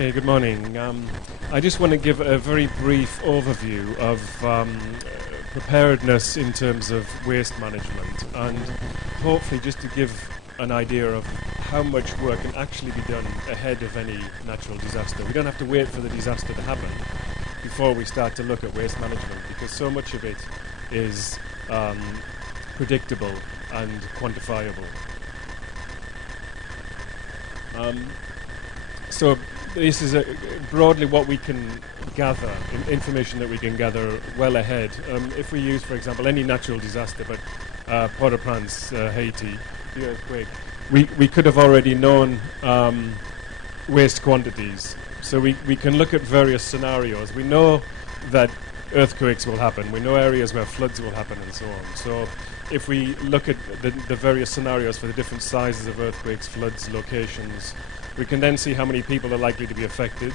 Hey, good morning. I just want to give a very brief overview of preparedness in terms of waste management, and hopefully just to give an idea of how much work can actually be done ahead of any natural disaster. We don't have to wait for the disaster to happen before we start to look at waste management, because so much of it is predictable and quantifiable. So this is broadly what we can gather, information that we can gather well ahead. If we use, for example, any natural disaster, but Port-au-Prince, Haiti, the earthquake, we could have already known waste quantities. So we can look at various scenarios. We know that earthquakes will happen. We know areas where floods will happen and so on. So if we look at the various scenarios for the different sizes of earthquakes, floods, locations, we can then see how many people are likely to be affected.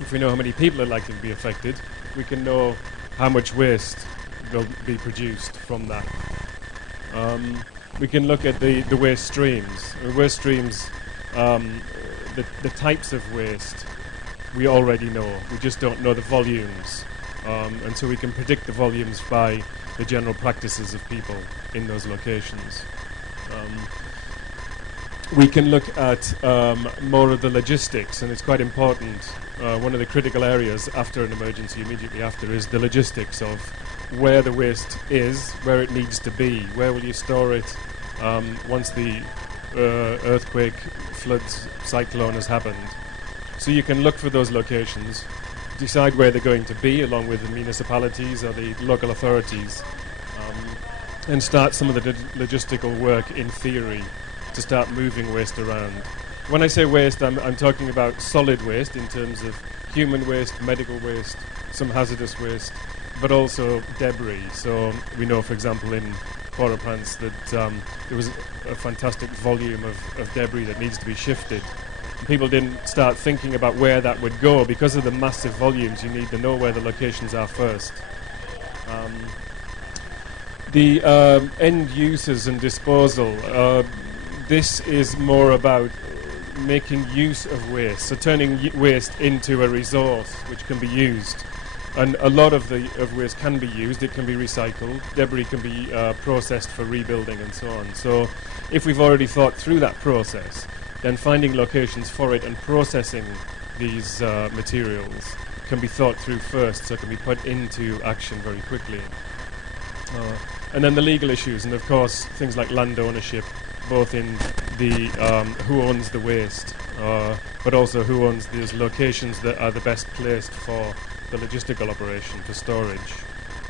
If we know how many people are likely to be affected, we can know how much waste will be produced from that. We can look at the waste streams. Waste streams, the types of waste, we already know. We just don't know the volumes. And so we can predict the volumes by the general practices of people in those locations. We can look at more of the logistics, and it's quite important. One of the critical areas after an emergency, immediately after, is the logistics of where the waste is, where it needs to be, where will you store it once the earthquake, floods, cyclone has happened. So you can look for those locations, decide where they're going to be along with the municipalities or the local authorities, and start some of the logistical work in theory to start moving waste around. When I say waste, I'm talking about solid waste in terms of human waste, medical waste, some hazardous waste, but also debris. So we know, for example, in Port-au-Prince that there was a fantastic volume of debris that needs to be shifted. People didn't start thinking about where that would go. Because of the massive volumes, you need to know where the locations are first. The end users and disposal, this is more about making use of waste, so turning waste into a resource which can be used. And a lot of waste can be used. It can be recycled. Debris can be processed for rebuilding and so on. So if we've already thought through that process, then finding locations for it and processing these materials can be thought through first, so it can be put into action very quickly. And then the legal issues, and of course things like land ownership, both in the who owns the waste, but also who owns these locations that are the best placed for the logistical operation, for storage.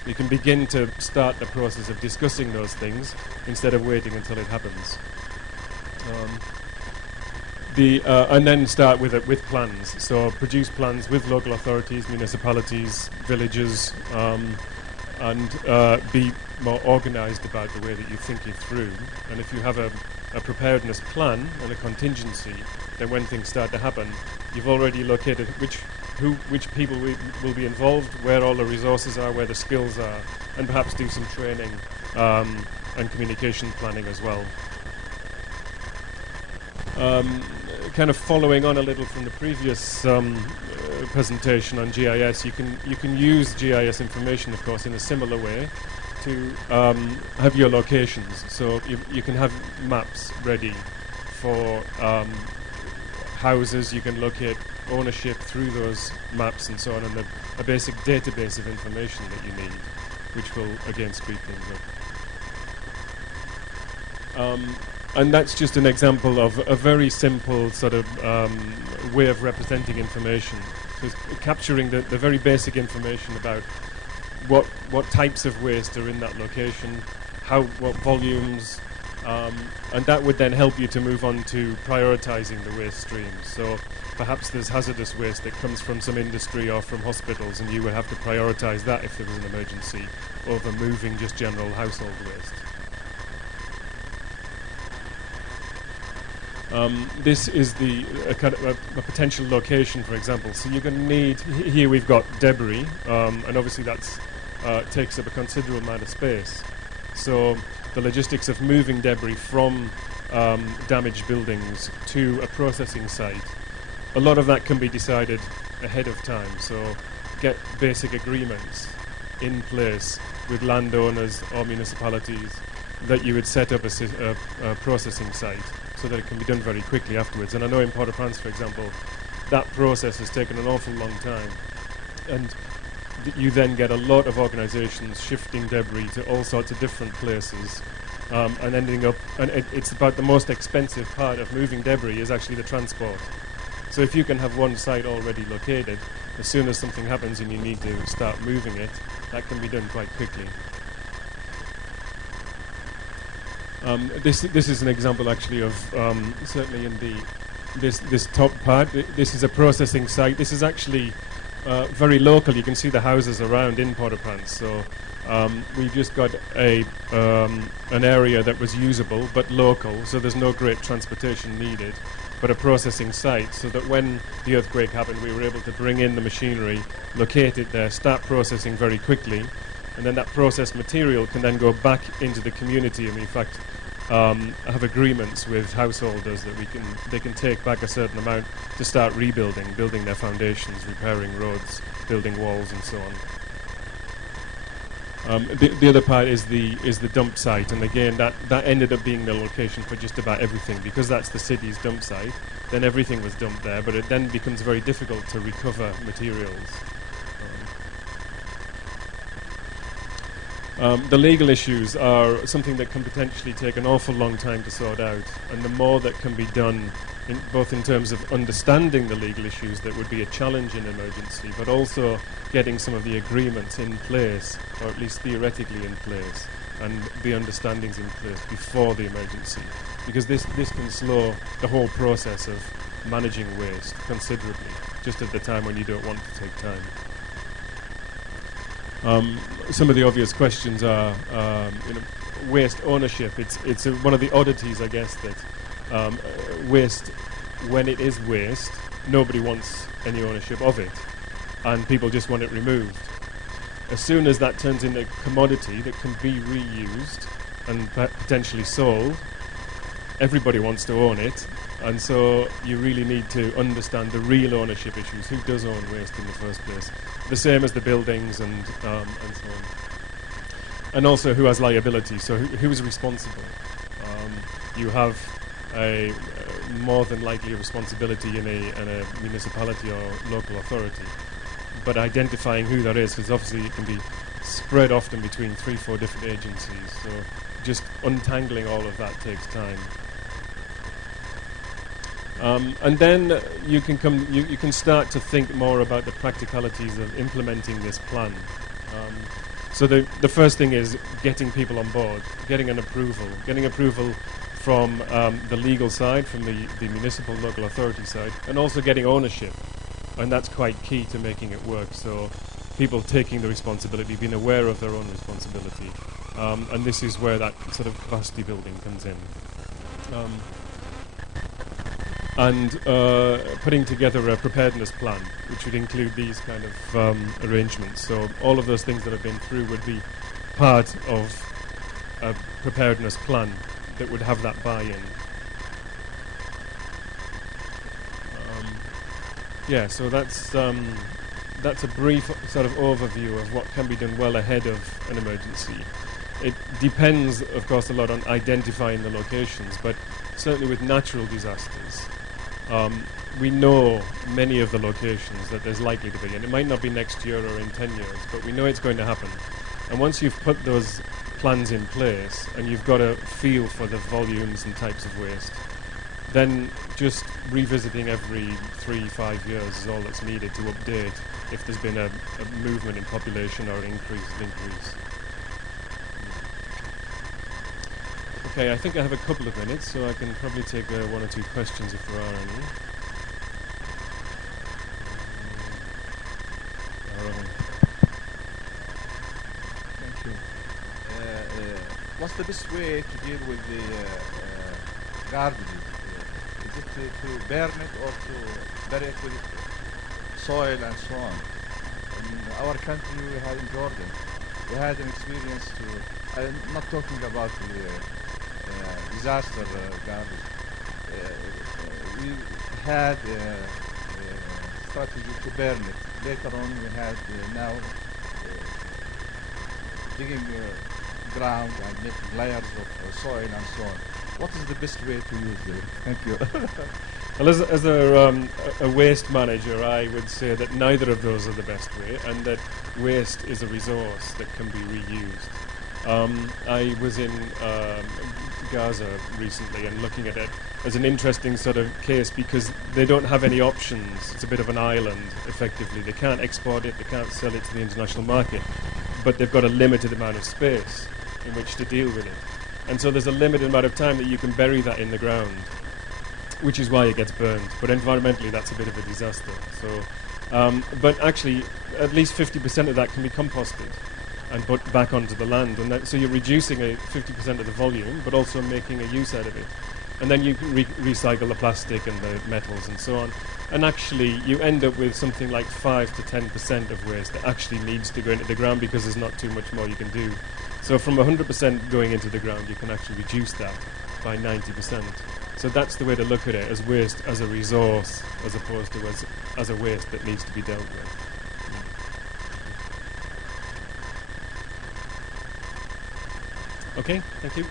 You can begin to start the process of discussing those things instead of waiting until it happens. And then start with plans. So produce plans with local authorities, municipalities, villages, and be more organised about the way that you're thinking through. And if you have a preparedness plan and a contingency, then when things start to happen, you've already located which people will be involved, where all the resources are, where the skills are, and perhaps do some training and communication planning as well. Kind of following on a little from the previous presentation on GIS, you can use GIS information, of course, in a similar way to have your locations. So you can have maps ready for houses. You can locate ownership through those maps and so on, and a basic database of information that you need, which will again speed things up. And that's just an example of a very simple sort of way of representing information. So capturing the very basic information about what types of waste are in that location, what volumes, and that would then help you to move on to prioritizing the waste streams. So perhaps there's hazardous waste that comes from some industry or from hospitals, and you would have to prioritize that if there was an emergency over moving just general household waste. This is a kind of a potential location, for example. So you're going to need, here we've got debris, and obviously that's takes up a considerable amount of space. So the logistics of moving debris from damaged buildings to a processing site a lot of that can be decided ahead of time. So get basic agreements in place with landowners or municipalities that you would set up a processing site so that it can be done very quickly afterwards. And I know in Port-au-Prince, for example, that process has taken an awful long time. And you then get a lot of organizations shifting debris to all sorts of different places and ending up, and it's about the most expensive part of moving debris is actually the transport. So if you can have one site already located, as soon as something happens and you need to start moving it, that can be done quite quickly. This is an example actually of certainly in this top part. This is a processing site. This is actually very local. You can see the houses around in Port-au-Prince. So we've just got an area that was usable but local. So there's no great transportation needed, but a processing site, so that when the earthquake happened, we were able to bring in the machinery, locate it there, start processing very quickly, and then that processed material can then go back into the community. And in fact, have agreements with householders that they can take back a certain amount to start building their foundations, repairing roads, building walls, and so on. The other part is the dump site, and again that ended up being the location for just about everything, because that's the city's dump site. Then everything was dumped there, but it then becomes very difficult to recover materials. The legal issues are something that can potentially take an awful long time to sort out, and the more that can be done, both in terms of understanding the legal issues that would be a challenge in emergency, but also getting some of the agreements in place, or at least theoretically in place, and the understandings in place before the emergency, because this can slow the whole process of managing waste considerably, just at the time when you don't want to take time. Some of the obvious questions are, waste ownership. It's one of the oddities, I guess, that waste, when it is waste, nobody wants any ownership of it, and people just want it removed. As soon as that turns into a commodity that can be reused and potentially sold, everybody wants to own it, and so you really need to understand the real ownership issues. Who does own waste in the first place? The same as the buildings and so on. And also who has liability, so who is responsible? You have a more than likely a responsibility in a municipality or local authority, but identifying who that is, because obviously it can be spread often between 3-4 different agencies, so just untangling all of that takes time. And then you can start to think more about the practicalities of implementing this plan. So the first thing is getting people on board, getting approval from the legal side, from the municipal local authority side, and also getting ownership. And that's quite key to making it work. So people taking the responsibility, being aware of their own responsibility. And this is where that sort of capacity building comes in. And putting together a preparedness plan, which would include these kind of arrangements. So all of those things that I've been through would be part of a preparedness plan that would have that buy-in. So that's a brief sort of overview of what can be done well ahead of an emergency. It depends, of course, a lot on identifying the locations, but certainly with natural disasters, we know many of the locations that there's likely to be, and it might not be next year or in 10 years, but we know it's going to happen. And once you've put those plans in place and you've got a feel for the volumes and types of waste, then just revisiting every 3-5 years is all that's needed to update if there's been a movement in population or increase. Okay, I think I have a couple of minutes, so I can probably take 1 or 2 questions if there are any. Thank you. What's the best way to deal with the garbage? Is it to burn it or to bury it with soil and so on? In our country, we had in Jordan, we had an experience to, I'm not talking about the disaster garbage. We had strategy to burn it. Later on, we had now digging ground and making layers of soil and so on. What is the best way to use it? Thank you. Well, as a waste manager, I would say that neither of those are the best way, and that waste is a resource that can be reused. I was in Gaza recently and looking at it as an interesting sort of case because they don't have any options. It's a bit of an island, effectively. They can't export it, they can't sell it to the international market, but they've got a limited amount of space in which to deal with it. And so there's a limited amount of time that you can bury that in the ground, which is why it gets burned. But environmentally, that's a bit of a disaster. So, but actually, at least 50% of that can be composted and put back onto the land. And so you're reducing 50% of the volume, but also making a use out of it. And then you can recycle the plastic and the metals and so on. And actually, you end up with something like 5 to 10% of waste that actually needs to go into the ground because there's not too much more you can do. So from 100% going into the ground, you can actually reduce that by 90%. So that's the way to look at it, as waste as a resource, as opposed to as a waste that needs to be dealt with. Okay, thank you.